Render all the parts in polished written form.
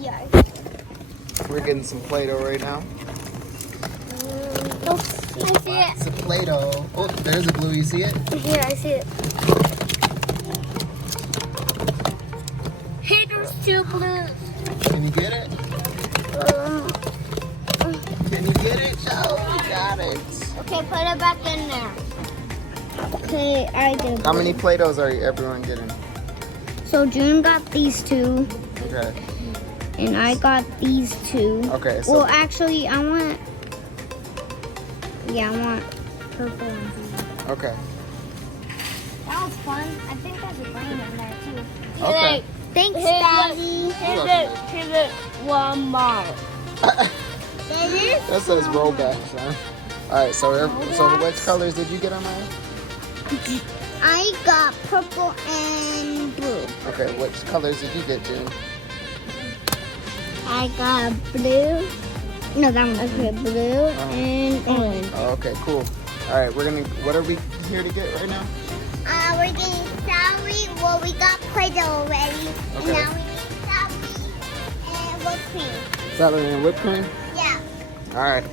Yeah. We're getting some Play-Doh right now. I see it. It's a Play-Doh. Oh, there's a blue. You see it? Here, I see it. Hey, there's two blues. Can you get it? Can you get it? Oh, we got it. Okay, put it back in there. Okay, I did. How many Play-Dohs are everyone getting? So June got these two, Okay. and I got these two. Okay. So Well, actually, I want purple and blue. okay. That was fun. I think there's a green in there too. Okay. Thanks, Daddy. Here's it one more. That says roll back, son. All right. So which colors did you get on mine? I got purple and blue. Okay. Which colors did you get, June? I got blue. No, that one. Okay, blue and orange. Oh, okay. Cool. All right. What are we here to get right now? We're getting celery. Well, we got Play-Doh already. Okay. And now we need celery and whipped cream. Celery and whipped cream. Yeah. All right.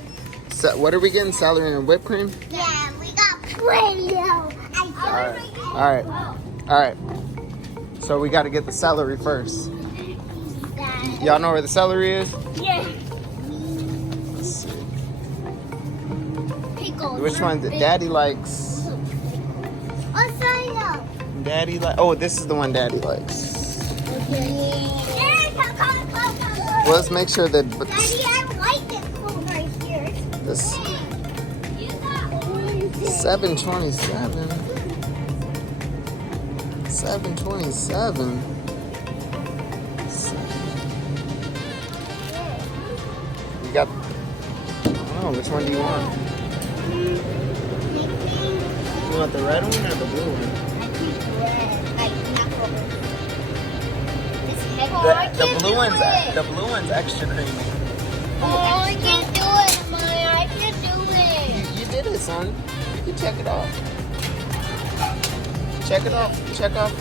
So what are we getting? Celery and whipped cream. Yeah, we got Play-Doh. All right. So we got to get the celery first. Y'all know where the celery is? Yeah. Let's see. Pickles. Which one? Daddy likes. Daddy like. Oh, this is the one Daddy likes. Well, let's make sure that. Daddy, I like this one right here. This 727. 727. You got. I don't know. Which one do you want? You want the red one or the blue one? The blue one's extra creamy. Oh, I can't do it, Maya. I can't do it. You did it, son. You can check it off. Check it off. Check off.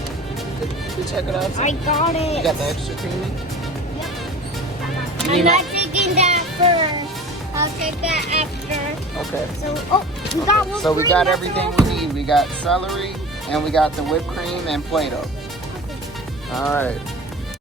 You check it off. I got it. You got the extra creamy? Yep. You I'm need not my- taking that first. I'll take that after. Okay. So, we got one. So we got everything we need. We got celery and we got the whipped cream and Play-Doh. All right.